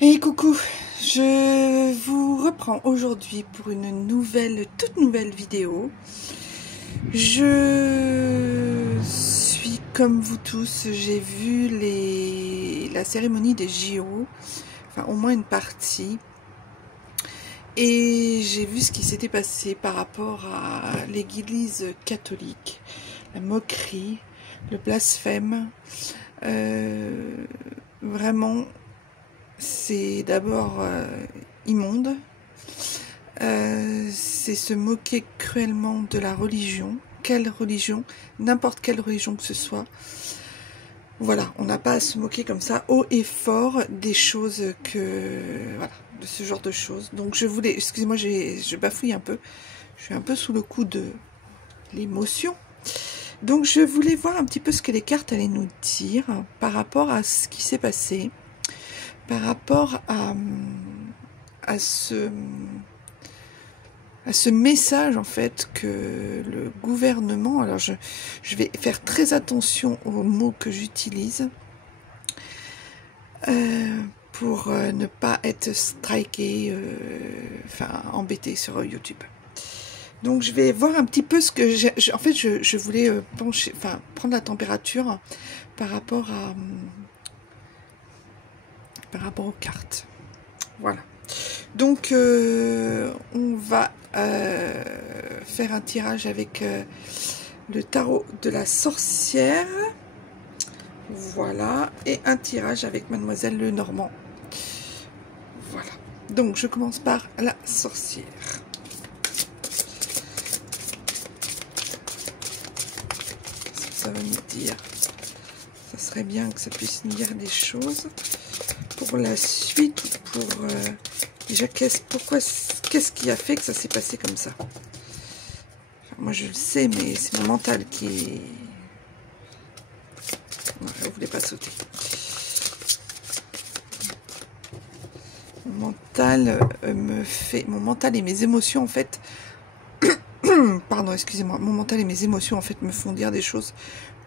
Et coucou, je vous reprends aujourd'hui pour une toute nouvelle vidéo. Je suis comme vous tous, j'ai vu la cérémonie des JO, enfin au moins une partie, et j'ai vu ce qui s'était passé par rapport à l'église catholique, la moquerie, le blasphème, vraiment. C'est d'abord immonde, c'est se moquer cruellement de la religion, quelle religion, n'importe quelle religion que ce soit. Voilà, on n'a pas à se moquer comme ça, haut et fort, des choses voilà, de ce genre de choses. Donc je voulais, excusez-moi, je bafouille un peu, je suis un peu sous le coup de l'émotion. Donc je voulais voir un petit peu ce que les cartes allaient nous dire par rapport à ce qui s'est passé. Par rapport à ce message en fait que le gouvernement, alors je vais faire très attention aux mots que j'utilise pour ne pas être striké, enfin embêté sur YouTube. Donc je vais voir un petit peu ce que en fait je voulais prendre la température par rapport aux cartes. Voilà. Donc on va faire un tirage avec le tarot de la sorcière. Voilà. Et un tirage avec Mademoiselle Lenormand. Voilà. Donc je commence par la sorcière. Qu'est-ce que ça va nous dire? Ça serait bien que ça puisse nous dire des choses pour la suite, pour déjà qu'est-ce qui a fait que ça s'est passé comme ça. Enfin, moi je le sais, mais c'est mon mental qui non, je ne voulais pas sauter. Mon mental et mes émotions en fait pardon, excusez-moi, mon mental et mes émotions en fait me font dire des choses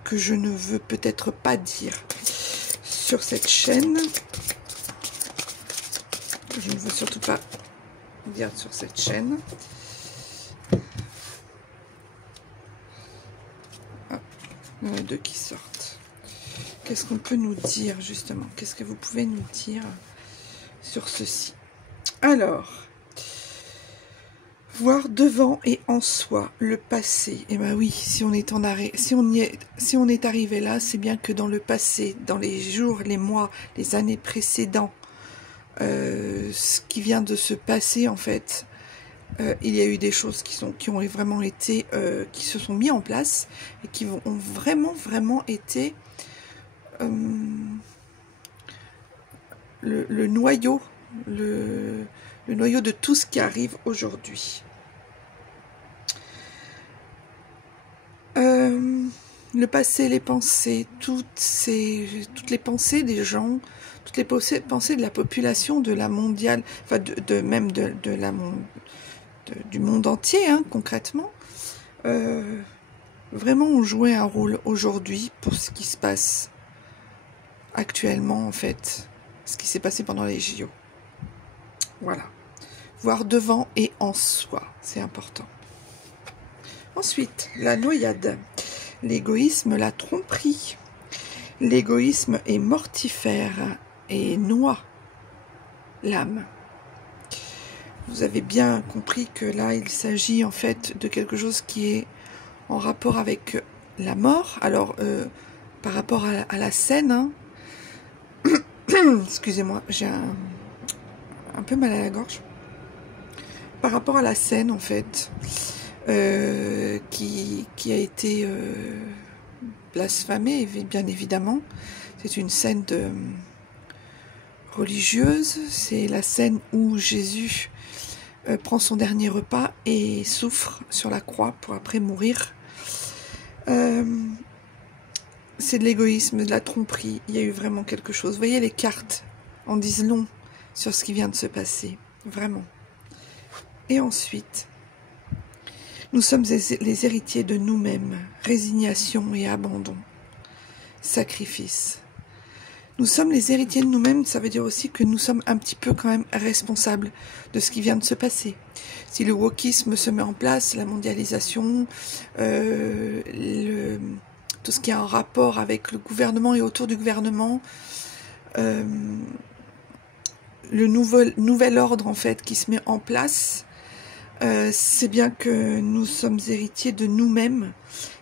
que je ne veux peut-être pas dire sur cette chaîne. Je ne veux surtout pas dire sur cette chaîne. Ah, il y en a deux qui sortent. Qu'est-ce qu'on peut nous dire justement? Qu'est-ce que vous pouvez nous dire sur ceci? Alors, voir devant et en soi le passé. Eh bien oui, si on est en arrêt, si on est arrivé là, c'est bien que dans le passé, dans les jours, les mois, les années précédentes, ce qui vient de se passer en fait, il y a eu des choses qui ont vraiment été, qui se sont mis en place et qui ont vraiment été le noyau, le noyau de tout ce qui arrive aujourd'hui. Le passé, les pensées, toutes les pensées des gens, toutes les pensées de la population, de la mondiale, enfin même du monde entier, hein, concrètement, vraiment ont joué un rôle aujourd'hui pour ce qui se passe actuellement, en fait, ce qui s'est passé pendant les JO. Voilà. Voir devant et en soi, c'est important. Ensuite, la noyade. L'égoïsme, la tromperie. L'égoïsme est mortifère et noie l'âme. Vous avez bien compris que là, il s'agit en fait de quelque chose qui est en rapport avec la mort. Alors, par rapport à la scène, hein, excusez-moi, j'ai un peu mal à la gorge. Par rapport à la scène, en fait, qui a été blasphémée, bien évidemment. C'est une scène religieuse. C'est la scène où Jésus prend son dernier repas et souffre sur la croix pour après mourir. C'est de l'égoïsme, de la tromperie. Il y a eu vraiment quelque chose. Vous voyez, les cartes en disent long sur ce qui vient de se passer. Vraiment. Et ensuite, nous sommes les héritiers de nous-mêmes. Résignation et abandon. Sacrifice. Nous sommes les héritiers de nous-mêmes, ça veut dire aussi que nous sommes un petit peu quand même responsables de ce qui vient de se passer. Si le wokisme se met en place, la mondialisation, tout ce qui est en rapport avec le gouvernement et autour du gouvernement, le nouvel ordre en fait qui se met en place, c'est bien que nous sommes héritiers de nous-mêmes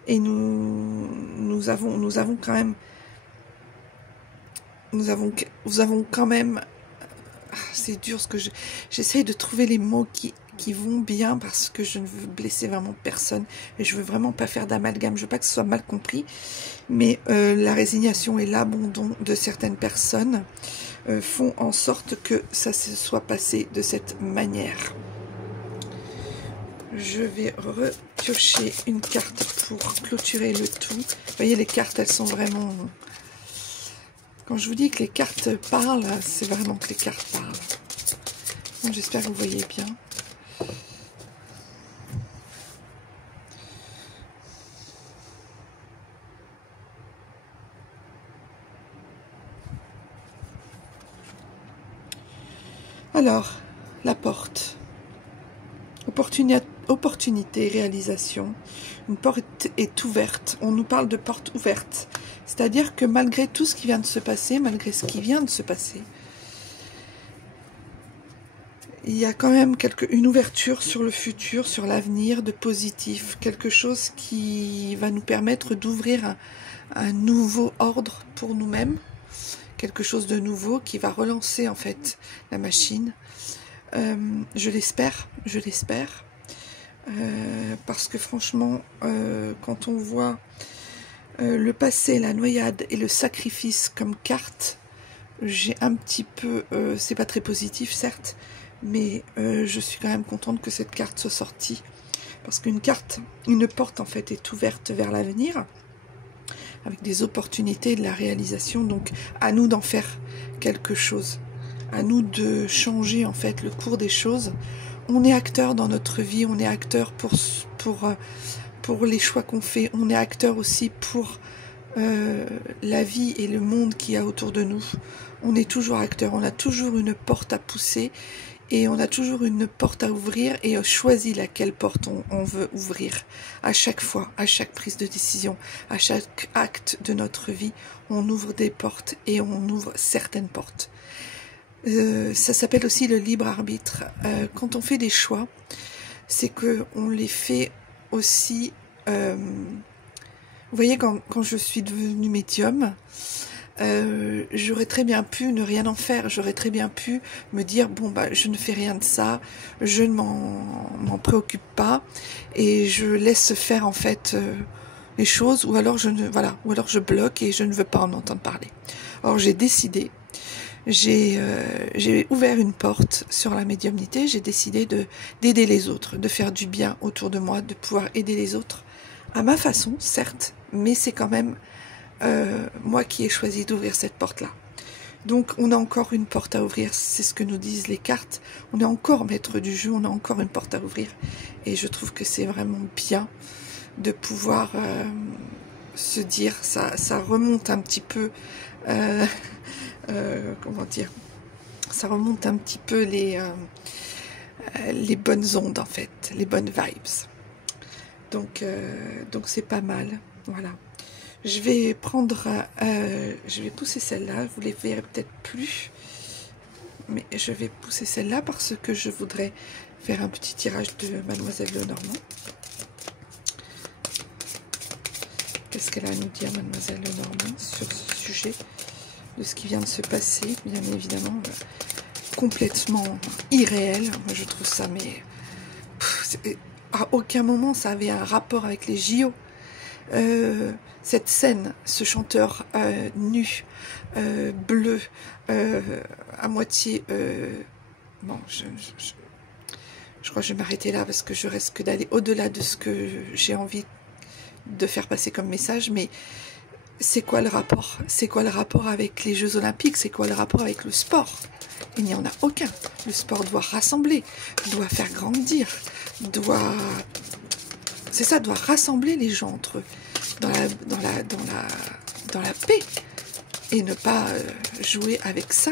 et nous avons quand même, c'est dur ce que j'essaye de trouver les mots qui vont bien parce que je ne veux blesser vraiment personne et je veux vraiment pas faire d'amalgame, je veux pas que ce soit mal compris, mais la résignation et l'abandon de certaines personnes font en sorte que ça se soit passé de cette manière. Je vais repiocher une carte pour clôturer le tout. Vous voyez, les cartes, elles sont vraiment... Quand je vous dis que les cartes parlent, c'est vraiment que les cartes parlent. J'espère que vous voyez bien. Alors, la porte. Opportunité, réalisation. Une porte est ouverte. On nous parle de porte ouverte. C'est-à-dire que malgré tout ce qui vient de se passer, malgré ce qui vient de se passer, il y a quand même une ouverture sur le futur, sur l'avenir, de positif. Quelque chose qui va nous permettre d'ouvrir un nouveau ordre pour nous-mêmes. Quelque chose de nouveau qui va relancer en fait la machine. Je l'espère, parce que franchement, quand on voit le passé, la noyade et le sacrifice comme carte, j'ai un petit peu, c'est pas très positif certes, mais je suis quand même contente que cette carte soit sortie, parce qu'une porte en fait est ouverte vers l'avenir, avec des opportunités de la réalisation, donc à nous d'en faire quelque chose, à nous de changer en fait le cours des choses. On est acteur dans notre vie, on est acteur pour les choix qu'on fait, on est acteur aussi pour la vie et le monde qu'il y a autour de nous. On est toujours acteur, on a toujours une porte à pousser et on a toujours une porte à ouvrir et on choisit laquelle porte on veut ouvrir. À chaque fois, à chaque prise de décision, à chaque acte de notre vie, on ouvre des portes et on ouvre certaines portes. Ça s'appelle aussi le libre arbitre. Quand on fait des choix, c'est que on les fait aussi. Vous voyez, quand je suis devenue médium, j'aurais très bien pu ne rien en faire. J'aurais très bien pu me dire bon bah je ne fais rien de ça, je ne m'en préoccupe pas et je laisse faire en fait les choses, ou alors je bloque et je ne veux pas en entendre parler. Or j'ai décidé. J'ai ouvert une porte sur la médiumnité, j'ai décidé d'aider les autres, de faire du bien autour de moi, de pouvoir aider les autres à ma façon, certes, mais c'est quand même moi qui ai choisi d'ouvrir cette porte-là. Donc on a encore une porte à ouvrir, c'est ce que nous disent les cartes, on est encore maître du jeu, on a encore une porte à ouvrir, et je trouve que c'est vraiment bien de pouvoir se dire, ça remonte un petit peu... comment dire, ça remonte un petit peu les bonnes ondes en fait, les bonnes vibes. Donc c'est pas mal, voilà. Je vais prendre, je vais pousser celle-là, vous les verrez peut-être plus, mais je vais pousser celle-là parce que je voudrais faire un petit tirage de Mademoiselle Lenormand. Qu'est-ce qu'elle a à nous dire, Mademoiselle Lenormand, sur ce sujet de ce qui vient de se passer, bien évidemment, complètement irréel. Moi, je trouve ça, mais à aucun moment ça avait un rapport avec les JO. Cette scène, ce chanteur nu, bleu, à moitié... bon, je crois que je vais m'arrêter là parce que je risque d'aller au-delà de ce que j'ai envie de faire passer comme message, mais c'est quoi le rapport? C'est quoi le rapport avec les Jeux Olympiques? C'est quoi le rapport avec le sport? Il n'y en a aucun. Le sport doit rassembler, doit faire grandir, doit rassembler les gens entre eux, dans la paix. et ne pas jouer avec ça.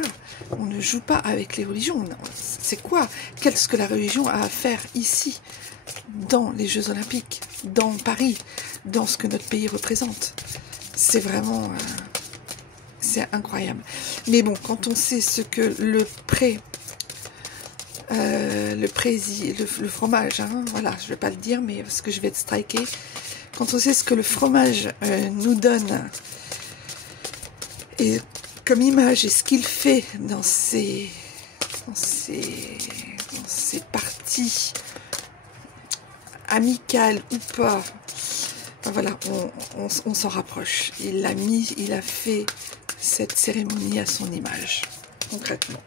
On ne joue pas avec les religions. C'est quoi? Qu'est-ce que la religion a à faire ici, dans les Jeux Olympiques, dans Paris, dans ce que notre pays représente? C'est vraiment... c'est incroyable. Mais bon, quand on sait ce que le fromage, hein, voilà, je vais pas le dire, mais parce que je vais être strikée. Quand on sait ce que le fromage nous donne, et comme image, et ce qu'il fait dans ces parties amicales ou pas, enfin, voilà, on s'en rapproche. Il a fait cette cérémonie à son image, concrètement.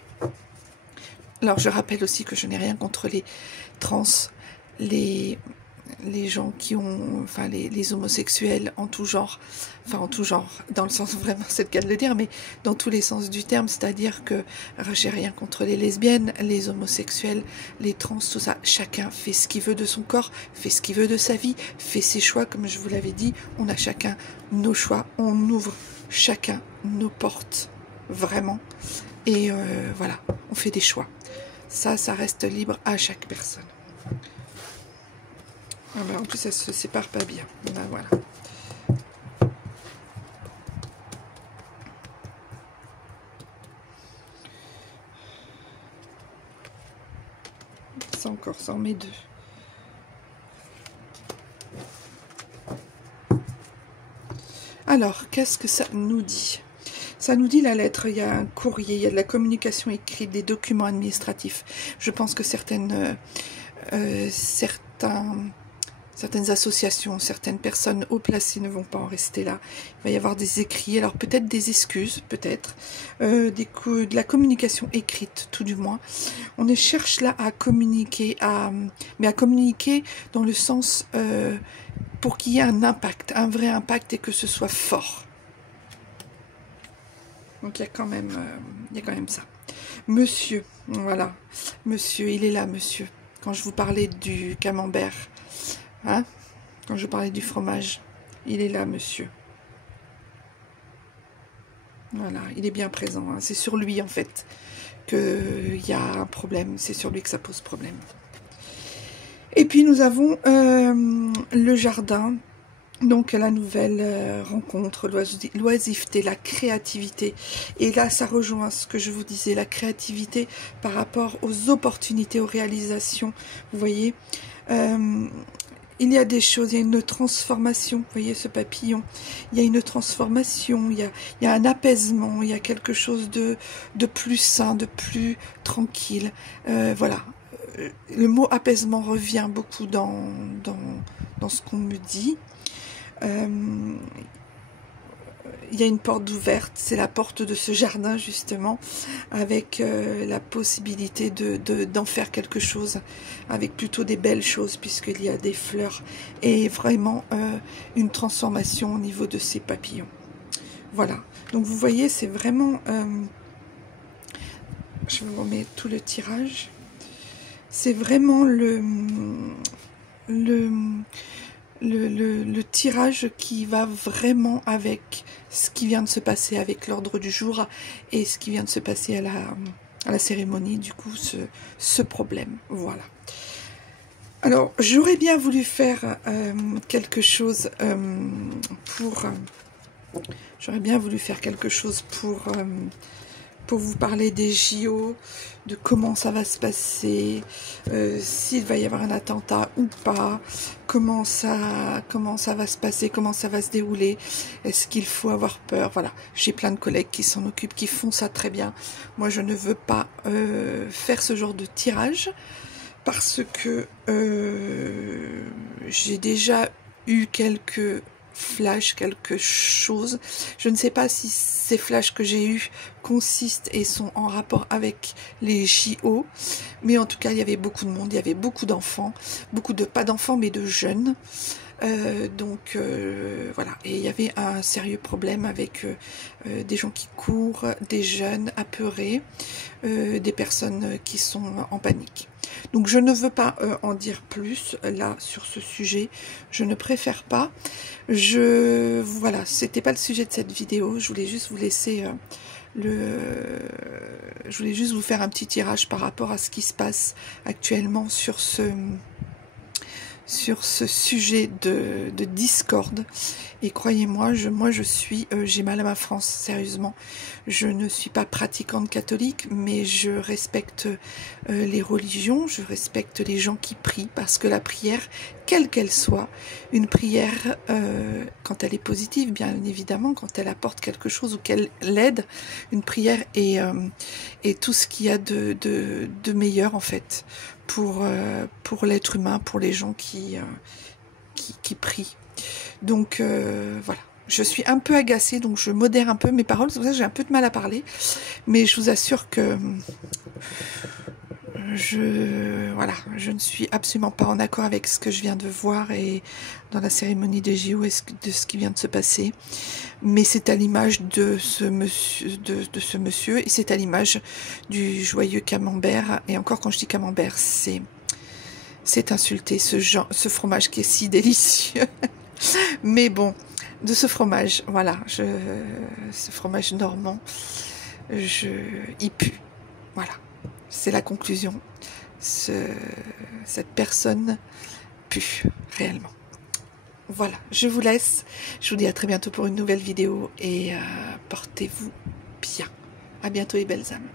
Alors, je rappelle aussi que je n'ai rien contre les trans, les gens qui ont, enfin, les homosexuels en tout genre, enfin, en tout genre, dans le sens vraiment, c'est le cas de le dire, mais dans tous les sens du terme, c'est-à-dire que j'ai rien contre les lesbiennes, les homosexuels, les trans, tout ça. Chacun fait ce qu'il veut de son corps, fait ce qu'il veut de sa vie, fait ses choix, comme je vous l'avais dit. On a chacun nos choix, on ouvre chacun nos portes, vraiment. Et voilà, on fait des choix. Ça reste libre à chaque personne. Ah ben, en plus, ça se sépare pas bien. Ben, voilà. Ça encore, ça en met deux. Alors, qu'est-ce que ça nous dit? Ça nous dit la lettre, il y a un courrier, il y a de la communication écrite, des documents administratifs. Je pense que certaines associations, certaines personnes haut placées ne vont pas en rester là. Il va y avoir des écrits, alors peut-être des excuses, peut-être, de la communication écrite, tout du moins. On cherche là à communiquer, mais à communiquer dans le sens pour qu'il y ait un impact, un vrai impact et que ce soit fort. Donc il y a quand même ça. Monsieur, voilà, monsieur, il est là, monsieur. Quand je vous parlais du camembert, hein, quand je vous parlais du fromage, il est là, monsieur. Voilà, il est bien présent. Hein. C'est sur lui, en fait, qu'il y a un problème. C'est sur lui que ça pose problème. Et puis, nous avons le jardin. Donc, la nouvelle rencontre, l'oisiveté, la créativité. Et là, ça rejoint ce que je vous disais, la créativité par rapport aux opportunités, aux réalisations. Vous voyez, il y a des choses, il y a une transformation. Vous voyez ce papillon, il y a une transformation, il y a un apaisement, il y a quelque chose de plus sain, de plus tranquille. Voilà. Le mot apaisement revient beaucoup dans ce qu'on me dit. Il y a une porte ouverte, c'est la porte de ce jardin justement, avec la possibilité d'en faire quelque chose, avec plutôt des belles choses puisqu'il y a des fleurs et vraiment une transformation au niveau de ces papillons. Voilà, donc vous voyez c'est vraiment, je vous remets tout le tirage, c'est vraiment le tirage qui va vraiment avec ce qui vient de se passer avec l'ordre du jour et ce qui vient de se passer à la cérémonie, du coup, ce problème. Voilà. Alors, j'aurais bien voulu faire quelque chose pour... J'aurais bien voulu faire quelque chose pour vous parler des JO, de comment ça va se passer, s'il va y avoir un attentat ou pas, comment ça va se passer, comment ça va se dérouler, est-ce qu'il faut avoir peur, voilà. J'ai plein de collègues qui s'en occupent, qui font ça très bien. Moi, je ne veux pas faire ce genre de tirage parce que j'ai déjà eu quelques flash, quelque chose. Je ne sais pas si ces flashs que j'ai eus consistent et sont en rapport avec les JO, mais en tout cas, il y avait beaucoup de monde, il y avait beaucoup d'enfants, pas d'enfants, mais de jeunes. Voilà, et il y avait un sérieux problème avec des gens qui courent, des jeunes apeurés, des personnes qui sont en panique. Donc je ne veux pas en dire plus là sur ce sujet, je ne préfère pas. Voilà, c'était pas le sujet de cette vidéo, je voulais juste vous laisser je voulais juste vous faire un petit tirage par rapport à ce qui se passe actuellement sur ce sujet de discorde. Et croyez-moi, j'ai mal à ma France, sérieusement. Je ne suis pas pratiquante catholique, mais je respecte les religions, je respecte les gens qui prient, parce que la prière, quelle qu'elle soit, une prière, quand elle est positive, bien évidemment, quand elle apporte quelque chose ou qu'elle l'aide, une prière est tout ce qu'il y a de meilleur, en fait, pour l'être humain, pour les gens qui prient. Donc voilà, je suis un peu agacée, donc je modère un peu mes paroles, c'est pour ça que j'ai un peu de mal à parler, mais je vous assure que voilà, je ne suis absolument pas en accord avec ce que je viens de voir et dans la cérémonie des JO et de ce qui vient de se passer. Mais c'est à l'image de ce monsieur, et c'est à l'image du joyeux camembert. Et encore, quand je dis camembert, c'est insulté ce fromage qui est si délicieux. Mais bon, de ce fromage, voilà, ce fromage normand, il pue. Voilà, c'est la conclusion. Cette personne pue réellement. Voilà, je vous laisse. Je vous dis à très bientôt pour une nouvelle vidéo et portez-vous bien. À bientôt les belles âmes.